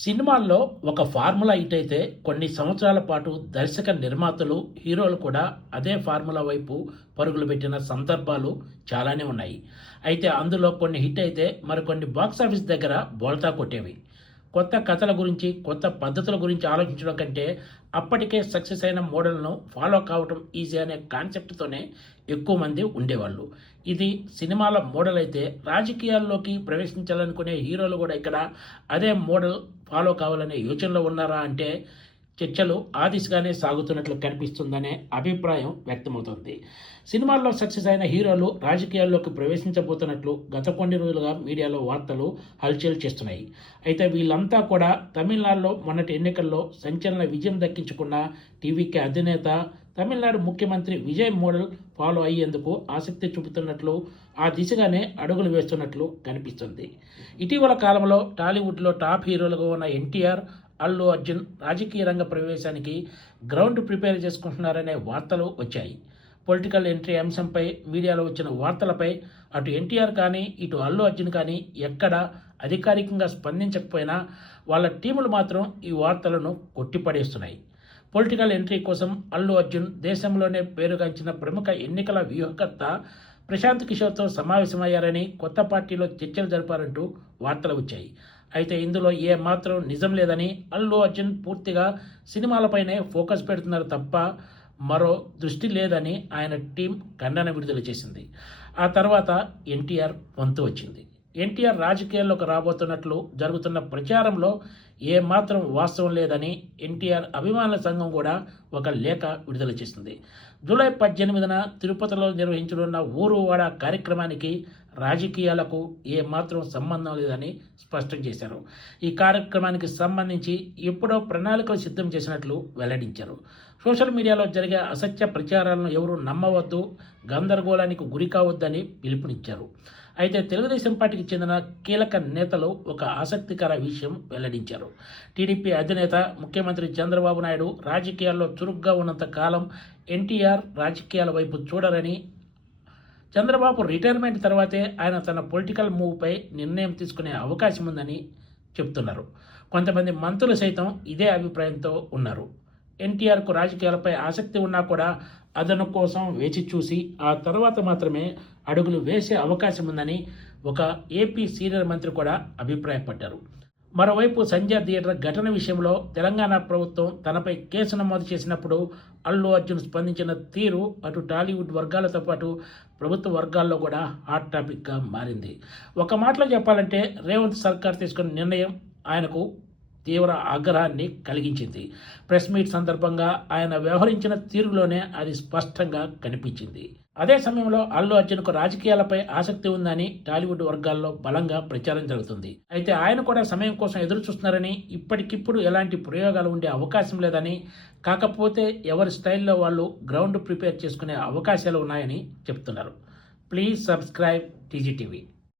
సినిమాల్లో ఒక formula hit అయితే కొన్ని సంవత్సరాల పాటు దర్శక నిర్మాతలు హీరోలు కూడా అదే ఫార్ములా వైపు పరుగులు పెట్టిన సందర్భాలు చాలానే ఉన్నాయి. అయితే అందులో కొన్ని హిట్ అయితే మరికొన్ని బాక్సాఫీస్ దగ్గర బోల్తా కొట్టేవి. కొత్త కథల గురించి కొత్త పద్ధతుల గురించి ఆలోచించడం కంటే అప్పటికే సక్సెస్ అయిన మోడల్ను ఫాలో కావటం ఈజీ అనే కాన్సెప్ట్తోనే ఎక్కువ మంది ఉండేవాళ్ళు. ఇది సినిమాల మోడల్ అయితే రాజకీయాల్లోకి ప్రవేశించాలనుకునే హీరోలు కూడా ఇక్కడ అదే మోడల్ ఫాలో కావాలనే యోచనలో ఉన్నారా అంటే చర్చలు ఆ దిశగానే సాగుతున్నట్లు కనిపిస్తుందనే అభిప్రాయం వ్యక్తమవుతోంది. సినిమాల్లో సక్సెస్ అయిన హీరోలు రాజకీయాల్లోకి ప్రవేశించబోతున్నట్లు గత కొన్ని రోజులుగా మీడియాలో వార్తలు హల్చల్ చేస్తున్నాయి. అయితే వీళ్ళంతా కూడా తమిళనాడులో మొన్నటి ఎన్నికల్లో సంచలన విజయం దక్కించుకున్న టీవీకే అధినేత, తమిళనాడు ముఖ్యమంత్రి విజయ్ మోడల్ ఫాలో అయ్యేందుకు ఆసక్తి చూపుతున్నట్లు, ఆ దిశగానే అడుగులు వేస్తున్నట్లు కనిపిస్తుంది. ఇటీవల కాలంలో టాలీవుడ్లో టాప్ హీరోలుగా ఉన్న ఎన్టీఆర్, అల్లు అర్జున్ రాజకీయ రంగ ప్రవేశానికి గ్రౌండ్ ప్రిపేర్ చేసుకుంటున్నారనే వార్తలు వచ్చాయి. పొలిటికల్ ఎంట్రీ అంశంపై మీడియాలో వచ్చిన వార్తలపై అటు ఎన్టీఆర్ కానీ ఇటు అల్లు అర్జున్ కానీ ఎక్కడ అధికారికంగా స్పందించకపోయినా వాళ్ళ టీములు మాత్రం ఈ వార్తలను కొట్టిపడేస్తున్నాయి. పొలిటికల్ ఎంట్రీ కోసం అల్లు అర్జున్ దేశంలోనే పేరుగాంచిన ప్రముఖ ఎన్నికల వ్యూహకర్త ప్రశాంత్ కిషోర్తో సమావేశమయ్యారని, కొత్త పార్టీలో చర్చలు జరిపారంటూ వార్తలు వచ్చాయి. అయితే ఇందులో ఏ మాత్రం నిజం లేదని, అల్లు అర్జున్ పూర్తిగా సినిమాలపైనే ఫోకస్ పెడుతున్నారు తప్ప మరో దృష్టి లేదని ఆయన టీం ఖండన విడుదల చేసింది. ఆ తర్వాత ఎన్టీఆర్ వంతు వచ్చింది. ఎన్టీఆర్ రాజకీయాల్లోకి రాబోతున్నట్లు జరుగుతున్న ప్రచారంలో ఏ మాత్రం వాస్తవం లేదని ఎన్టీఆర్ అభిమానుల సంఘం కూడా ఒక లేఖ విడుదల చేసింది. జూలై 18న తిరుపతిలో నిర్వహించనున్న ఊరు వాడ కార్యక్రమానికి రాజకీయాలకు ఏ మాత్రం సంబంధం లేదని స్పష్టం చేశారు. ఈ కార్యక్రమానికి సంబంధించి ఎప్పుడో ప్రణాళికలు సిద్ధం చేసినట్లు వెల్లడించారు. సోషల్ మీడియాలో జరిగే అసత్య ప్రచారాలను ఎవరూ నమ్మవద్దు, గందరగోళానికి గురి కావద్దని పిలుపునిచ్చారు. అయితే తెలుగుదేశం పార్టీకి చెందిన కీలక నేతలు ఒక ఆసక్తికర విషయం వెల్లడించారు. టీడీపీ అధినేత ముఖ్యమంత్రి చంద్రబాబు నాయుడు రాజకీయాల్లో చురుగ్గా ఉన్నంత కాలం ఎన్టీఆర్ రాజకీయాల వైపు చూడరని, చంద్రబాబు రిటైర్మెంట్ తర్వాతే ఆయన తన పొలిటికల్ మూవ్పై నిర్ణయం తీసుకునే అవకాశం ఉందని చెబుతున్నారు. కొంతమంది మంత్రులు సైతం ఇదే అభిప్రాయంతో ఉన్నారు. ఎన్టీఆర్కు రాజకీయాలపై ఆసక్తి ఉన్నా కూడా అదను కోసం వేచి చూసి ఆ తర్వాత మాత్రమే అడుగులు వేసే అవకాశం ఉందని ఒక ఏపీ సీనియర్ మంత్రి కూడా అభిప్రాయపడ్డారు. మరోవైపు సంజయ్ థియేటర్ ఘటన విషయంలో తెలంగాణ ప్రభుత్వం తనపై కేసు నమోదు చేసినప్పుడు అల్లు అర్జున్ స్పందించిన తీరు అటు టాలీవుడ్ వర్గాలతో పాటు ప్రభుత్వ వర్గాల్లో కూడా హాట్ టాపిక్గా మారింది. ఒక మాటలో చెప్పాలంటే రేవంత్ సర్కార్ తీసుకున్న నిర్ణయం ఆయనకు తీవ్ర ఆగ్రహాన్ని కలిగించింది. ప్రెస్ మీట్ సందర్భంగా ఆయన వ్యవహరించిన తీరులోనే అది స్పష్టంగా కనిపించింది. అదే సమయంలో అల్లు అర్జున్కు రాజకీయాలపై ఆసక్తి ఉందని టాలీవుడ్ వర్గాల్లో బలంగా ప్రచారం జరుగుతుంది. అయితే ఆయన కూడా సమయం కోసం ఎదురు చూస్తున్నారని, ఇప్పటికిప్పుడు ఎలాంటి ప్రయోగాలు ఉండే అవకాశం లేదని, కాకపోతే ఎవరి స్టైల్లో వాళ్ళు గ్రౌండ్ ప్రిపేర్ చేసుకునే అవకాశాలు ఉన్నాయని చెప్తున్నారు. Please subscribe TGTV.